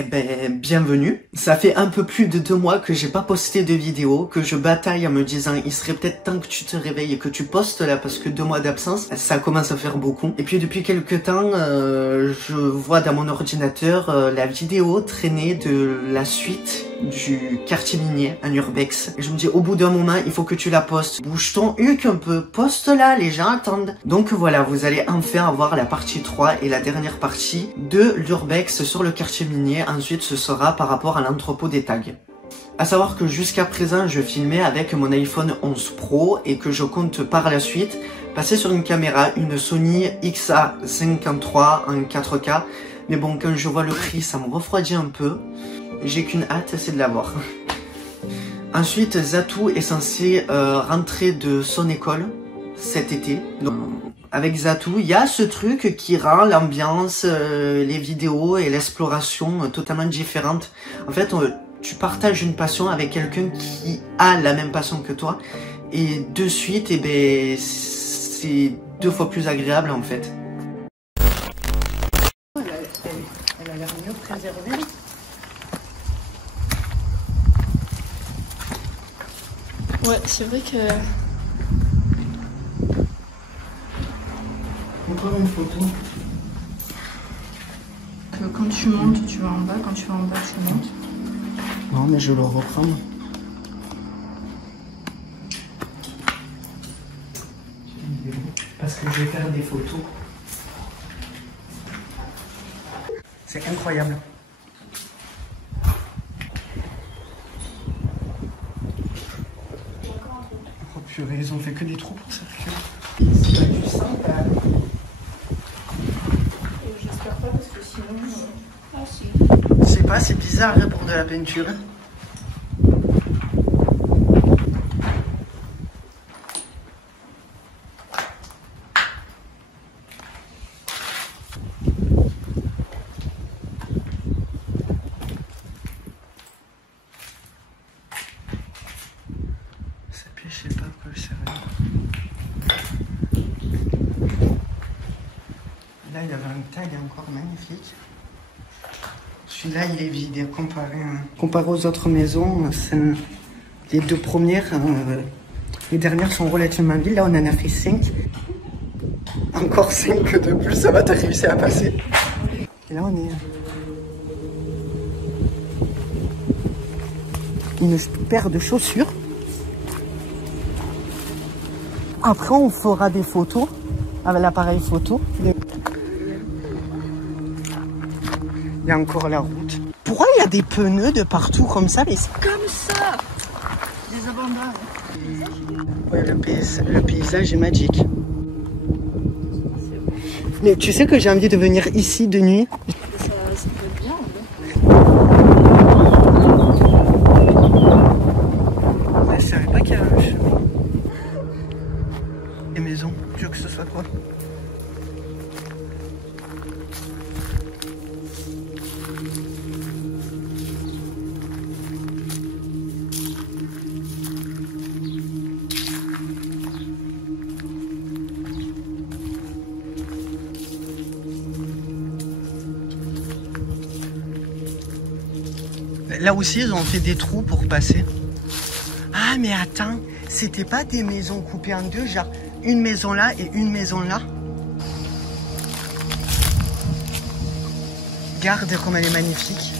Eh ben, bienvenue. Ça fait un peu plus de 2 mois que j'ai pas posté de vidéo, que je bataille en me disant il serait peut-être temps que tu te réveilles et que tu postes là parce que 2 mois d'absence, ça commence à faire beaucoup. Et puis depuis quelques temps, je vois dans mon ordinateur la vidéo traîner de la suite du quartier minier en urbex. Et je me dis au bout d'un moment, il faut que tu la postes. Bouge ton huc un peu, poste-la, les gens attendent. Donc voilà, vous allez enfin avoir la partie 3 et la dernière partie de l'urbex sur le quartier minier. Ensuite, ce sera par rapport à l'entrepôt des tags. À savoir que jusqu'à présent, je filmais avec mon iPhone 11 Pro et que je compte par la suite passer sur une caméra, une Sony XA53 en 4K. Mais bon, quand je vois le prix, ça me refroidit un peu. J'ai qu'une hâte, c'est de l'avoir. Ensuite, Zatou est censé rentrer de son école cet été. Donc, avec Zatou, il y a ce truc qui rend l'ambiance, les vidéos et l'exploration totalement différentes. En fait, tu partages une passion avec quelqu'un qui a la même passion que toi. Et de suite, eh ben, c'est 2 fois plus agréable en fait. Elle a l'air mieux préservée. Ouais, c'est vrai que... Encore une photo. Que quand tu montes, tu vas en bas. Quand tu vas en bas, tu montes. Non, mais je le reprends. Parce que je vais faire des photos. C'est incroyable. Oh purée, ils ont fait que des trous pour circuler. C'est pas du sang, quand même. J'espère pas parce que sinon... Ah si. Je sais pas, c'est bizarre hein, pour de la peinture. Ça pied, je sais pas quoi le sérieux. Là, il y avait un tag encore magnifique. Celui-là, il est vide. Comparé aux autres maisons, les 2 premières, les dernières sont relativement vides. Là, on en a fait 5. Encore 5 de plus, ça va t'as réussi à passer. Et là, on est... une paire de chaussures. Après, on fera des photos avec l'appareil photo. Il y a encore la route. Pourquoi il y a des pneus de partout comme ça? Mais c'est Comme ça. Des abandons. ouais, le paysage est magique. Mais tu sais que j'ai envie de venir ici de nuit. Ça peut être bien. Je savais pas qu'il y avait un chemin. Les maisons, tu veux que ce soit quoi? Là aussi, ils ont fait des trous pour passer. Ah, mais attends, c'était pas des maisons coupées en deux, genre une maison là et une maison là? Regarde comme elle est magnifique.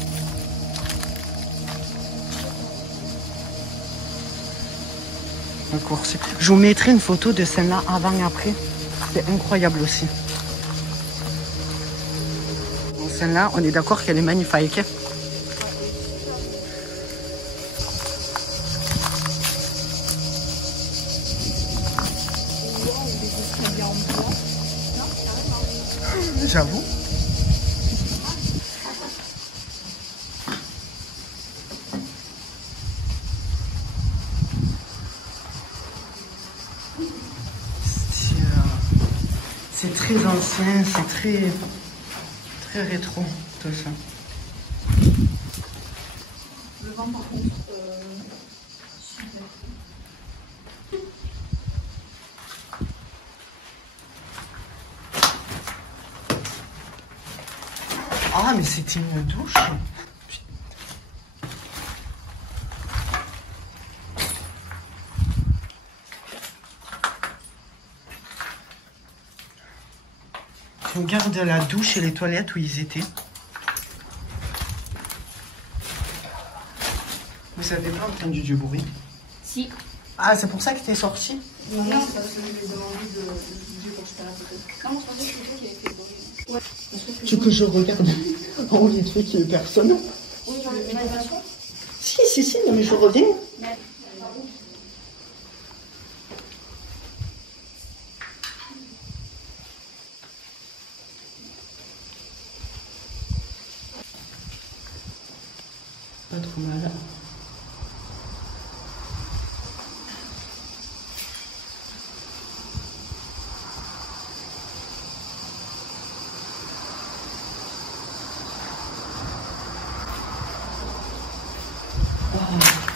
D'accord, je vous mettrai une photo de celle-là avant et après. C'est incroyable aussi. Bon, celle-là, on est d'accord qu'elle est magnifique. J'avoue. C'est très ancien, c'est très rétro tout ça. Le vent par contre, super. Ah mais c'était une douche. Regarde la douche et les toilettes où ils étaient. Vous avez pas entendu du bruit? Si. Ah, c'est pour ça que t'es sorti? Non, c'est parce que je lui ai demandé de bouger pour que je t'arrête peut-être. Non, je pensais que c'était toi qui avait fait le bruit. Ouais. Tu veux que je regarde en haut vite fait qu'il y ait personne? Oui, dans l'élévation. Si, non mais je reviens. Pas trop mal.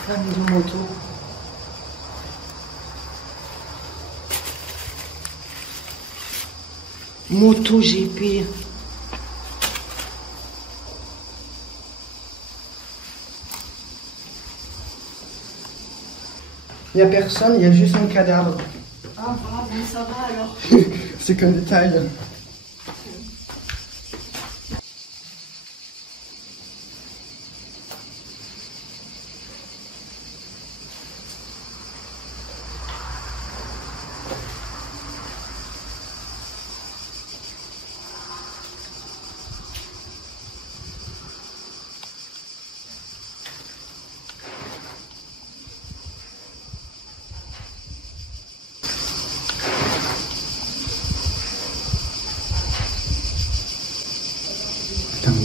Plein de motos. Moto GP. Il n'y a personne, il y a juste un cadavre. Ah, voilà, bon, ça va alors. C'est qu'un détail.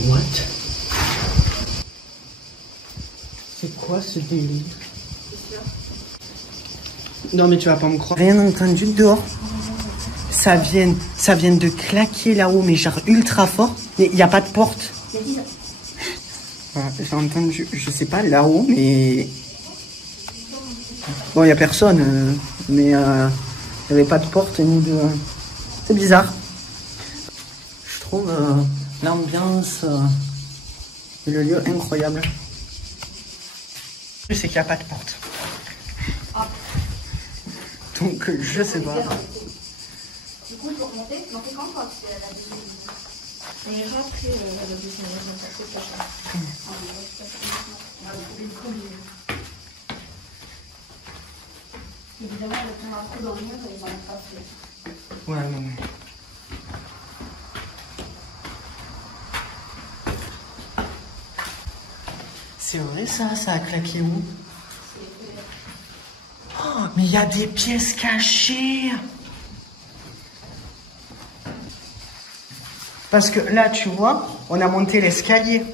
What? C'est quoi ce délire? Non mais tu vas pas me croire. Rien entendu dehors. Ça vient de claquer là-haut, mais genre ultra fort. Il n'y a pas de porte. Voilà, j'ai entendu, je sais pas, là-haut, mais... Bon, il n'y a personne, mais il n'y avait pas de porte ni de... C'est bizarre. Je trouve l'ambiance et le lieu incroyable. C'est qu'il n'y a pas de porte. Donc, je sais pas. Du coup, il faut remonter. Non, c'est quand quoi? C'est la deuxième visite. On ira après la deuxième visite. Ça coûte pas cher. On va trouver une combinaison. Évidemment, le temps à trop dormir, ils n'en ont pas fait. Ouais, non. C'est vrai ça a claqué où? Oh, mais il y a des pièces cachées. Parce que là, tu vois, on a monté l'escalier.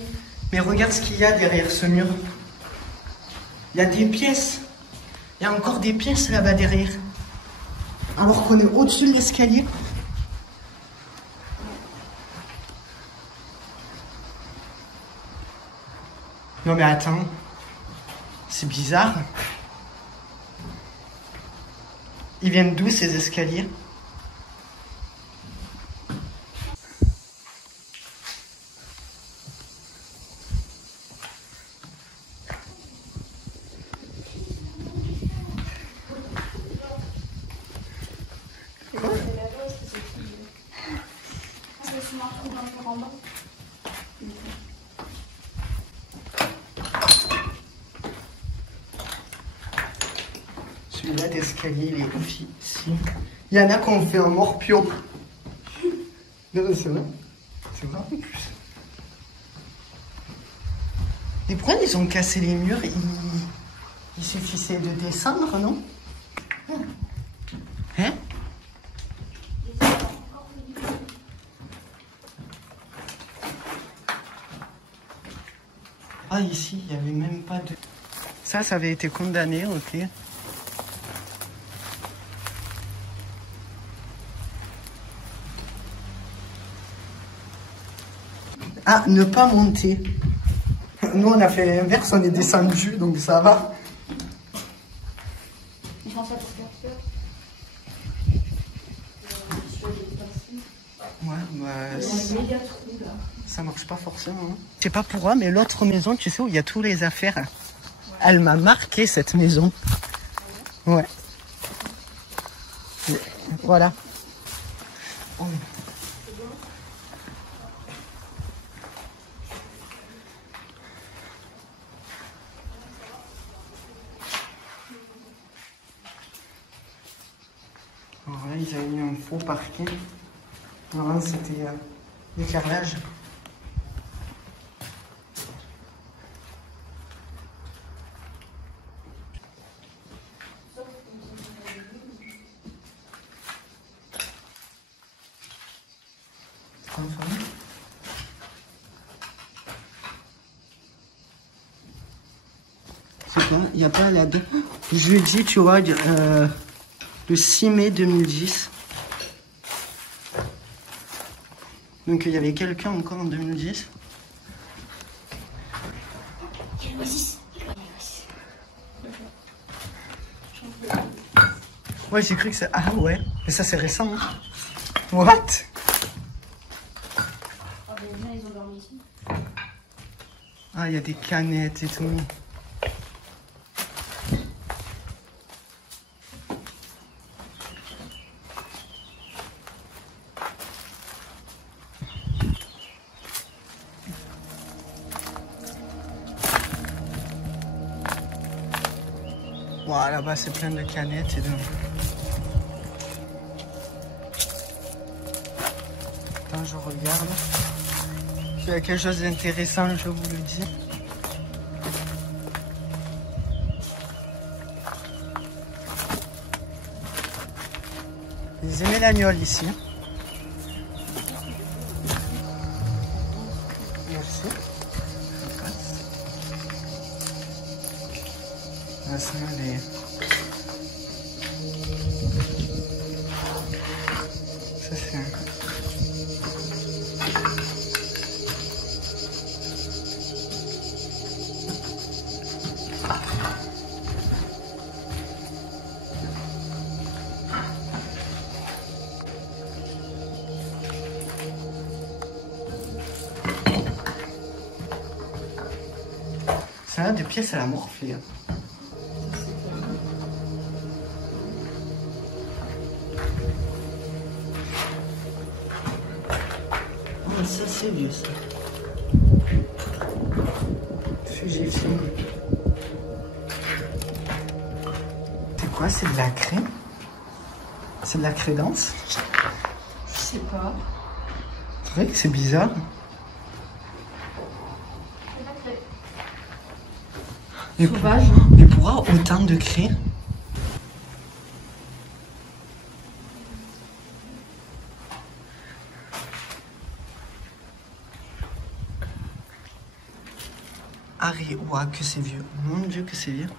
Mais regarde ce qu'il y a derrière ce mur. Il y a des pièces. Il y a encore des pièces là-bas derrière. Alors qu'on est au-dessus de l'escalier. Non mais attends. C'est bizarre. Ils viennent d'où ces escaliers? Celui-là d'escalier, il est ici. Il y en a qui ont fait un morpion. Non, c'est vrai. C'est vrai en plus. Et pourquoi ils ont cassé les murs? Il suffisait de descendre, non? Hein? Ah, ici, il n'y avait même pas de... Ça avait été condamné, ok. Ah, ne pas monter. Nous, on a fait l'inverse, on est descendu, donc ça va. Ils font ça pour faire peur. Ouais, bah... Ça marche pas forcément. Hein. Je sais pas pourquoi, mais l'autre maison, tu sais, où il y a tous les affaires, elle m'a marqué, cette maison. Ouais. Voilà. Oh. ils avaient mis un faux parquet. Avant, c'était des carrelages. C'est quoi? Il n'y a pas la date. Jeudi, tu vois, le 6 mai 2010. Donc il y avait quelqu'un encore en 2010. Ouais, j'ai cru que c'est... Ah ouais, mais ça c'est récent. Hein. What? Ah, il y a des canettes et tout. Wow, là-bas c'est plein de canettes et de... Attends, je regarde. Il y a quelque chose d'intéressant, je vous le dis. Ils aimaient l'agnole ici. Merci. Là, ça, les... Ça, c'est... Ça a des pièces à la morphée. Ah, ça c'est vieux ça. Fujifilm. C'est quoi? C'est de la craie? C'est de la crédence? Je sais pas. C'est vrai que c'est bizarre. Sauvage. Mais pourquoi autant de craie? Arrête, ouah, que c'est vieux. Mon Dieu, que c'est vieux.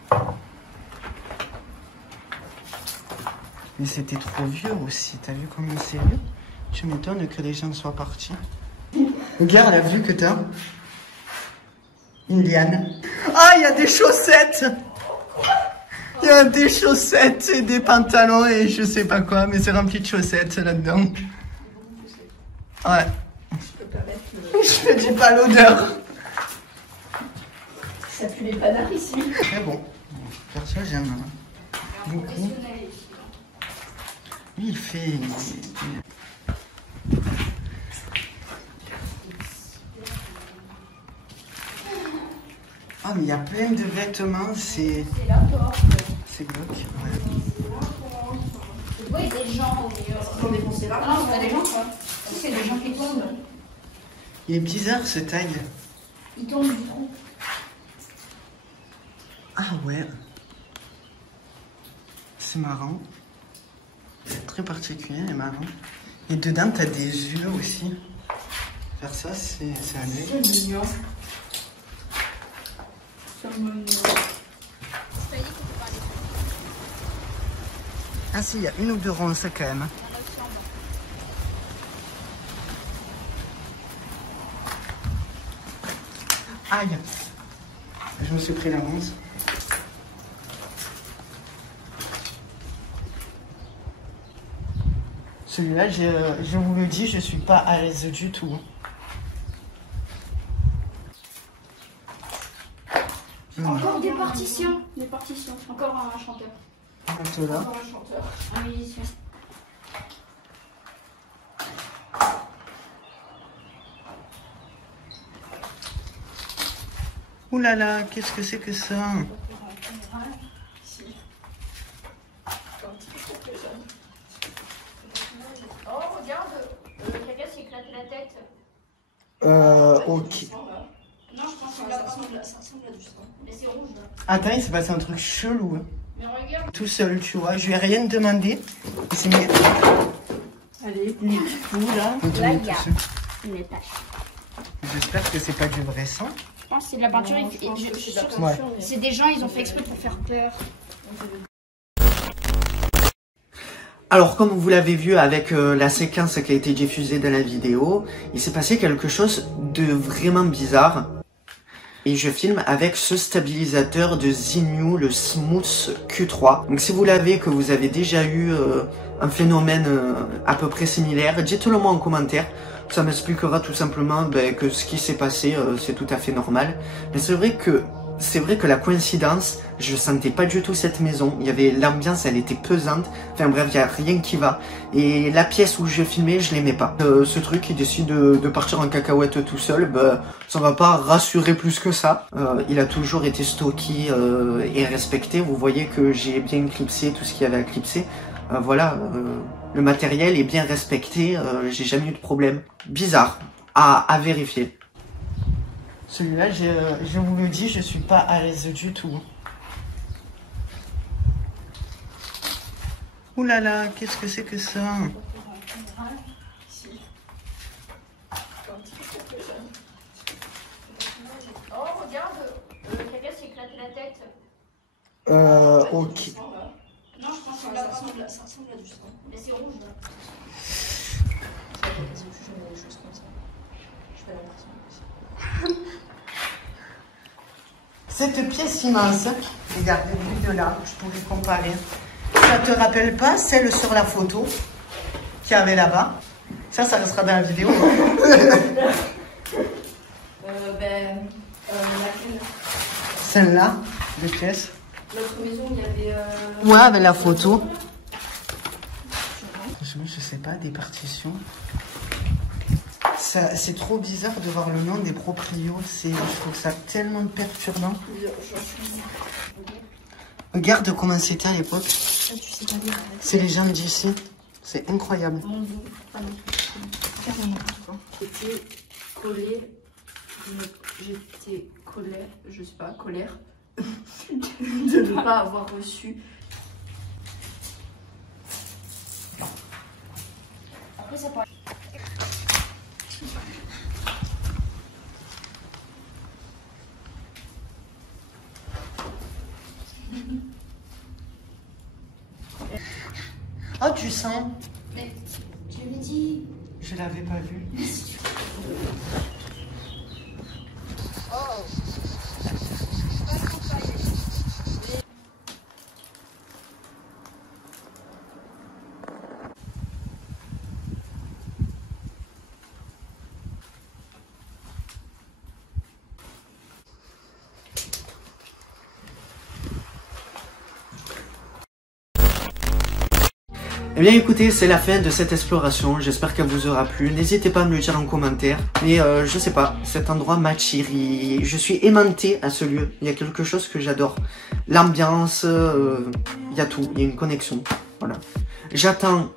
Mais c'était trop vieux aussi. T'as vu combien c'est vieux? Tu m'étonnes que les gens soient partis. Regarde la vue que t'as. Une liane. Ah, il y a des chaussettes! Il y a des chaussettes et des pantalons et je sais pas quoi, mais c'est rempli de chaussettes là-dedans. Ouais. Je ne dis pas l'odeur. Ça pue les panards ici. Très bon. Perso, j'aime beaucoup. Lui, il fait... Ah, mais il y a plein de vêtements, c'est... C'est la porte. C'est glauque, ouais. Tu vois, il y a des gens au milieu. Ils ont défoncé là. Non, il y a des gens, quoi. C'est des gens qui tombent. Il est bizarre, ce taille. Ils tombent du trou. Ah ouais. C'est marrant. Très particulier et marrant. Et dedans, t'as des yeux aussi. Faire ça, c'est un œil. C'est mignon. Ah si, il y a une ou deux ronces quand même. Aïe. Je me suis pris la ronce. Celui-là, je vous le dis, je suis pas à l'aise du tout. Encore des partitions. Des partitions. Encore un chanteur. Là. Encore un chanteur. Un musicien. Ouh là là, qu'est-ce que c'est que ça? ressemble à du sang. Mais c'est rouge là. Attends, il s'est passé un truc chelou. Mais regarde. Tout seul, tu vois. Je lui ai rien demandé. Il s'est mis... Allez, il est fou là. là, il y a une tache. J'espère que c'est pas du vrai sang. Je pense que c'est de la peinture. Ouais. C'est des gens, ils ont fait exprès pour faire peur. Alors, comme vous l'avez vu avec la séquence qui a été diffusée dans la vidéo, il s'est passé quelque chose de vraiment bizarre. Et je filme avec ce stabilisateur de Zinyu, le Smooth Q3. Donc si vous l'avez, que vous avez déjà eu un phénomène à peu près similaire, dites-le moi en commentaire. Ça m'expliquera tout simplement que ce qui s'est passé, c'est tout à fait normal. Mais c'est vrai que la coïncidence, je sentais pas du tout cette maison. Il y avait l'ambiance, elle était pesante. Enfin bref, il y a rien qui va. Et la pièce où je filmais, je l'aimais pas. Ce truc, il décide de partir en cacahuète tout seul. Ça va pas rassurer plus que ça. Il a toujours été stocké et respecté. Vous voyez que j'ai bien clipsé tout ce qu'il y avait à clipser. Voilà, le matériel est bien respecté. J'ai jamais eu de problème. Bizarre, à vérifier. Celui-là, je vous le dis, je suis pas à l'aise du tout. Ouh là là, qu'est-ce que c'est que ça? Oh, regarde, quelqu'un s'est éclaté la tête. Ok. Non, je pense que ça ressemble à du sang. Mais c'est rouge là. Cette pièce immense, regardez, vue de là, je pourrais comparer. Ça te rappelle pas celle sur la photo qu'il y avait là-bas? Ça restera dans la vidéo. Laquelle? Celle-là, de pièce. L'autre maison, il y avait... Ouais, avec la photo. Franchement, je sais pas, des partitions. C'est trop bizarre de voir le nom des proprios. Je trouve ça tellement perturbant. Regarde comment c'était à l'époque. C'est les gens d'ici. C'est incroyable. J'étais collée, je sais pas, colère de ne pas avoir reçu. Après ça peut... Oh, tu sens? Mais tu l'avais dit. Je l'avais pas vu. Eh bien écoutez, c'est la fin de cette exploration, j'espère qu'elle vous aura plu, n'hésitez pas à me le dire en commentaire, mais je sais pas, cet endroit m'attire, je suis aimanté à ce lieu, il y a quelque chose que j'adore, l'ambiance, il y a tout, il y a une connexion, voilà. J'attends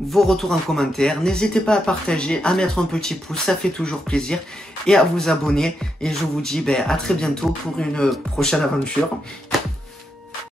vos retours en commentaire, n'hésitez pas à partager, à mettre un petit pouce, ça fait toujours plaisir, et à vous abonner, et je vous dis à très bientôt pour une prochaine aventure.